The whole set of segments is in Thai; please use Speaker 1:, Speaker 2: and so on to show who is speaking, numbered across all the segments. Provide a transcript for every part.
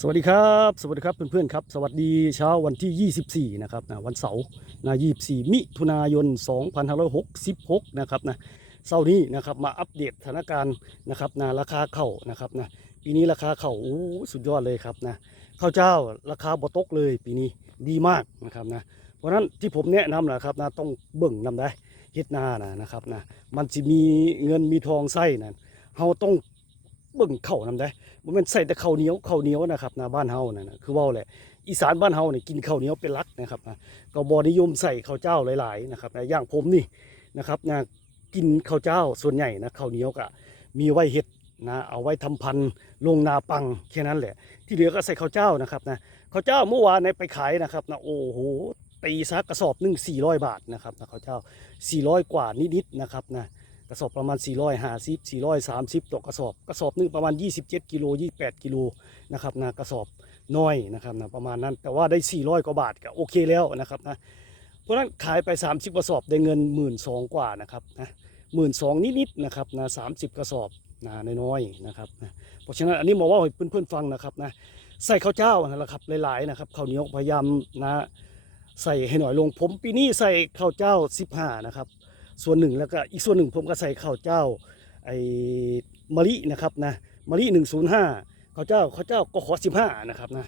Speaker 1: สวัสดีครับ สวัสดีครับเพื่อนๆครับ สวัสดีเช้าวันที่ 24 นะครับนะวันเสาร์นะ24 มิถุนายน 2566 นะครับนะเสาร์นี้นะครับมาอัปเดตสถานการณ์นะครับนะราคาเข้านะครับนะปีนี้ราคาเข้าโอ้สุดยอดเลยครับนะข้าวเจ้าราคาบ่ตกเลยปีนี้ดีมากนะครับนะเพราะฉะนั้นที่ผมแนะนำนะครับนะต้องเบิ่งนำได้เฮ็ดนานะนะครับนะมันจะมีเงินมีทองใส่นะเฮาต้อง เบิ่งเข้านำได้บ่แม่นใส่แต่ข้าวเหนียวข้าวเหนียวนะครับนะบ้านเฮานั่นนะคือเว้าแหละอีสานบ้านเฮาเนี่ยกินข้าวเหนียวเป็นหลักนะครับนะก็บ่นิยมใส่ข้าวเจ้าหลายๆนะครับนะอย่างผมนี่นะครับนะกินข้าวเจ้าส่วนใหญ่นะข้าวเหนียวก็มีไว้เฮ็ดนะเอาไว้ทำพันธุ์ลงนาปังแค่นั้นแหละ ที่เหลือก็ใส่ข้าวเจ้านะครับนะข้าวเจ้าเมื่อวานในไปขายนะครับนะโอ้โหตีซักกระสอบหนึ่ง400 บาทนะครับนะข้าวเจ้า 400 กว่านิดๆนะครับนะ กระสอบประมาณ 450 430ต่อกระสอบ กระสอบนึงประมาณ 27กิโล28กิโลนะครับนะกระสอบน้อยนะครับนะประมาณนั้น แต่ว่าได้ 400 กว่าบาทก็โอเคแล้วนะครับนะเพราะนั้นขายไป 30 กระสอบได้เงิน 1 2ื่นกว่านะครับนะหมื่นสองนิดๆนะครับนะสามสิบกระสอบนะน้อยๆนะครับนะเพราะฉะนั้นอันนี้หมอว่าให้เพื่อนๆฟังนะครับนะใส่ข้าวเจ้านะครับหลายๆนะครับข้าวเหนียวพยายามนะใส่ให้หน่อยลงผมปีนี้ใส่ข้าวเจ้า15นะครับ ส่วนหนึ่งแล้วก็อีกส่วนหนึ่งผมก็ใส่ข้าวเจ้าไอ้มะลินะครับนะมะลิหนึ่งศูนย์ห้าข้าวเจ้าข้าวเจ้าก็ขอสิบห้านะครับนะ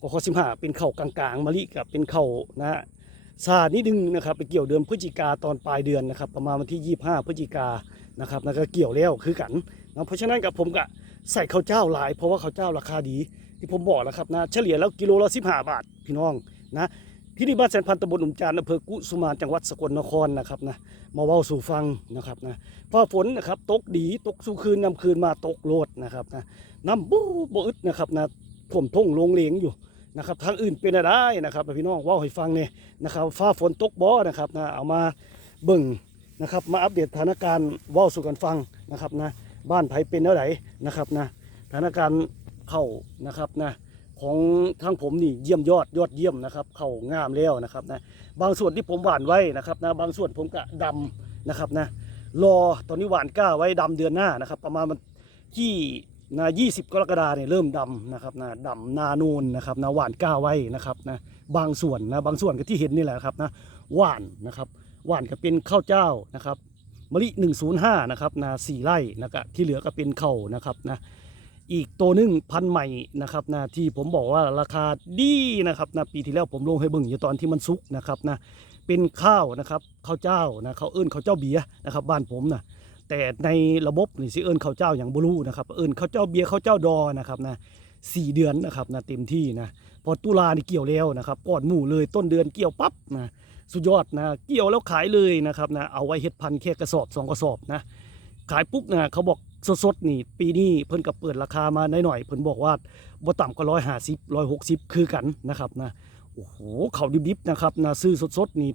Speaker 1: ก็ขอสิบห้าเป็นข้าวกลางๆมะลิกับเป็นข้าวนะซานิดนึงนะครับไปเกี่ยวเดือนพฤศจิกาตอนปลายเดือนนะครับ ประมาณวันที่ยี่ห้าพฤศจิกานะครับแล้วก็เกี่ยวแล้วคือกันนะเพราะฉะนั้นกับผมก็ใส่ข้าวเจ้าหลาย เพราะว่าข้าวเจ้าราคาดีที่ผมบอกแล้วครับนะเฉลี่ยแล้วกิโลละสิบห้าบาทพี่น้องนะ ที่นี่บ้านแสนพันตำบลอุมจานอำเภอกุสุมานจังหวัดสกลนครนะครับนะมาเว้าสู่ฟังนะครับนะฟ้าฝนนะครับตกดีตกสู่คืนนำคืนมาตกโลดนะครับนะน้ำบูบอึดนะครับนะท่วมท่งลงเหลงอยู่นะครับทางอื่นเป็นอะไรนะครับพี่น้องว่าให้ฟังเนี่ยนะครับฟ้าฝนตกบ่อนะครับนะเอามาเบิ่งนะครับมาอัปเดตสถานการณ์ว้าสู่กันฟังนะครับนะบ้านไผเป็นเท่าไหร่นะครับนะสถานการณ์เข้านะครับนะ ของทางผมนี่เยี่ยมยอดยอดเยี่ยมนะครับ เขางามแล้วนะครับนะบางส่วนที่ผมหว่านไว้นะครับนะบางส่วนผมก็ดำนะครับนะรอตอนนี้หว่านก้าไว้ดำเดือนหน้านะครับ ประมาณมันที่นะ20กรกฎาเนี่ยเริ่มดำนะครับนะดำนานูนนะครับนะหว่านก้าไว้นะครับนะบางส่วนนะบางส่วนก็ที่เห็นนี่แหละครับนะหว่านนะครับหว่านก็เป็นข้าวเจ้านะครับมะลิ105นะครับนะสี่ไร่นะครับที่เหลือก็เป็นเข้านะครับนะ อีกตัวหนึงพันใหม่นะครับนะที่ผมบอกว่าราคาดีนะครับนะปีที่แล้วผมลงให้เบิ่งอยู่ตอนที่มันสุกนะครับนะเป็นข้าวนะครับข้าวเจ้านะเขาเอิ้นข้าวเจ้าเบียนะครับบ้านผมนะแต่ในระบบนี่สิเอิ้นข้าวเจ้าอย่างบรูนะครับเอิ้นข้าวเจ้าเบียข้าวเจ้าดอนะครับนะสี่เดือนนะครับนะเต็มที่นะพอตุลานี่เกี่ยวแล้วนะครับก้อนหมู่เลยต้นเดือนเกี่ยวปั๊บนะสุดยอดนะเกี่ยวแล้วขายเลยนะครับนะเอาไว้เฮ็ดพันธุ์แค่กระสอบสองกระสอบนะขายปุ๊บนะเขาบอก สดๆนี่ ปีนี้เพิ่นก็เปิดราคามาหน่อยๆเพิ่นบอกว่าบ่ต่ำกว่าร้อยห้าสิบร้อยหกสิบคือกันนะครับนะโอ้โหเขาดิบๆนะครับนะซื้อสดๆนี่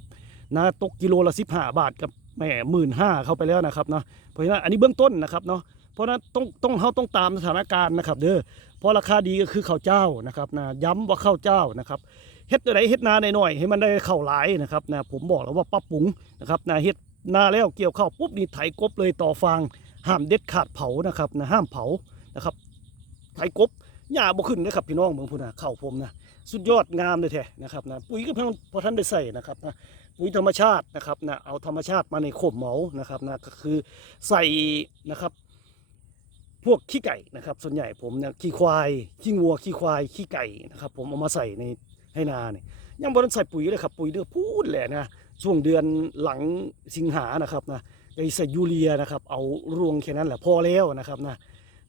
Speaker 1: นะตกกิโลละสิบห้าบาทกับแหมหมื่นห้าเข้าไปแล้วนะครับนะเพราะฉะนั้นอันนี้เบื้องต้นนะครับเนาะเพราะฉะนั้นต้องต้องเขาต้องตามสถานการณ์นะครับ เด้อเพราะราคาดีก็คือข้าวเจ้านะครับนะย้ำว่าข้าวเจ้านะครับเฮ็ดอะไรเฮ็ดนาหน่อยๆให้มันได้ข้าวหลายนะครับนะผมบอกแล้วว่าปรับปรุงนะครับนะเฮ็ดนาแล้วเกี่ยวข้าวปุ๊บนี่ไถกบเลยต่อฟาง ห้ามเด็ดขาดเผานะครับนะห้ามเผานะครับไถกบหญ้าบ่ขึ้นนะครับพี่น้องเมืองพุนนะข้าผมนะสุดยอดงามเลยแท้นะครับนะปุ๋ยก็เพิ่งพอท่านได้ใส่นะครับนะปุ๋ยธรรมชาตินะครับนะเอาธรรมชาติมาในโขมเหมานะครับนะก็คือใส่นะครับ พวกขี้ไก่นะครับ ส่วนใหญ่ผมเนี่ยขี้ควายขี้วัวขี้ควายขี้ไก่นะครับ ผมเอามาใส่ในให้นาเนี่ยยังบ่ต้ใส่ปุ๋ยเลยครับปุ๋ยเดือพูดแหละนะช่วงเดือนหลังสิงหานะครับนะ ไอ้ใส่ยูเรียนะครับ เอารวงแค่นั้นแหละพอแล้วนะครับนะ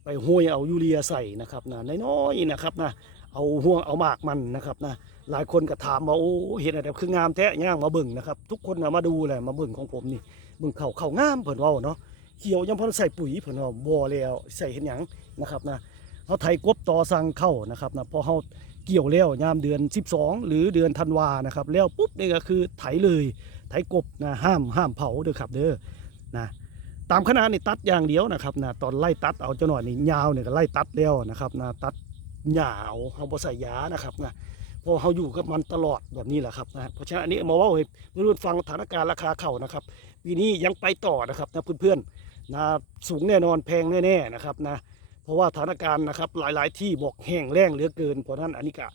Speaker 1: ไปห้วยเอายูเรียใส่นะครับนะน้อยๆนะครับนะเอาห่วงเอาหมากมันนะครับนะหลายคนก็ถามว่าโอ้เห็นอะไรคืองามแท้ย่างมาเบิ่งนะครับ ทุกคนนะมาดูแหละมาเบิ่งของผมนี่เบิ่งเขาเขางามเพิ่นเว้าเนาะเขียวยังพอใส่ปุ๋ยเพิ่นว่าบ่แล้วใส่เห็นหยังนะครับนะเฮาไถกบต่อสั่งเข้านะครับนะพอเฮาเกี่ยวแล้วยามเดือน 12 หรือเดือนธันวานะครับแล้วปุ๊บนี่ก็คือไถเลยไถกบนะห้ามห้ามเผาเด้อครับเด้อ นะตามขนาดนี่ตัดอย่างเดียวนะครับนะตอนไล่ตัดเอาเจ้าหน่อยนี่ยาวเนี่ยก็ไล่ตัดแล้วนะครับนะตัดหยาวเขาบ่ใส่ยานะครับนะเพอเขาอยู่กับมันตลอดแบบนี้แหละครับนะเพราะฉะนั้นอันนี้มาว่าให้เพื่อนฟังสถานการณ์ราคาเข่านะครับปีนี้ยังไปต่อนะครับนะเพื่อนๆนะสูงแน่นอนแพงแน่ๆนะครับนะเพราะว่าสถานการณ์นะครับหลายๆ ที่บอกแห้งแล้งเหลือเกินเพราะฉะนั้นอันนี้ก็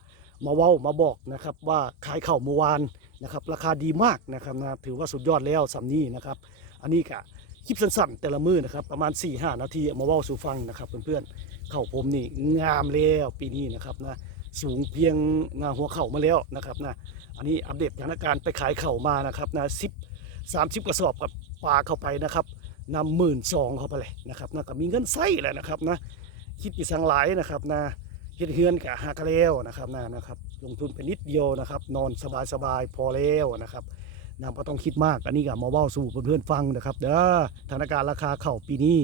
Speaker 1: มาว้ามาบอกนะครับว่าขายเข้าเมื่อวานนะครับราคาดีมากนะครับนะถือว่าสุดยอดแล้วสำนี้นะครับ อันนี้ก็คลิปสั้นๆ แต่ละมือนะครับประมาณ 4-5 นาทีเอามาเว้าสู่ฟังนะครับเพื่อนๆเข้าผมนี่งามแล้วปีนี้นะครับนะสูงเพียงหน้าหัวเข่ามาแล้วนะครับนะอันนี้อัปเดตสถานการณ์ไปขายเข่ามานะครับนะ10 30กระสอบกับปลาเข้าไปนะครับนำหมื่นสองเข้าไปเลยนะครับนะก็มีเงินใส่แหละนะครับนะคิดอีสังหลายนะครับนะเฮ็ดเฮือนกับหากแล้วนะครับนะนะครับลงทุนไปนิดเดียวนะครับ นอนสบายๆพอแล้วนะครับ นะก็ต้องคิดมากอันนี้ก็มาเว้าสู่เพื่อนๆฟังนะครับเด้อสถานการณ์ราคาเข่าปีนี้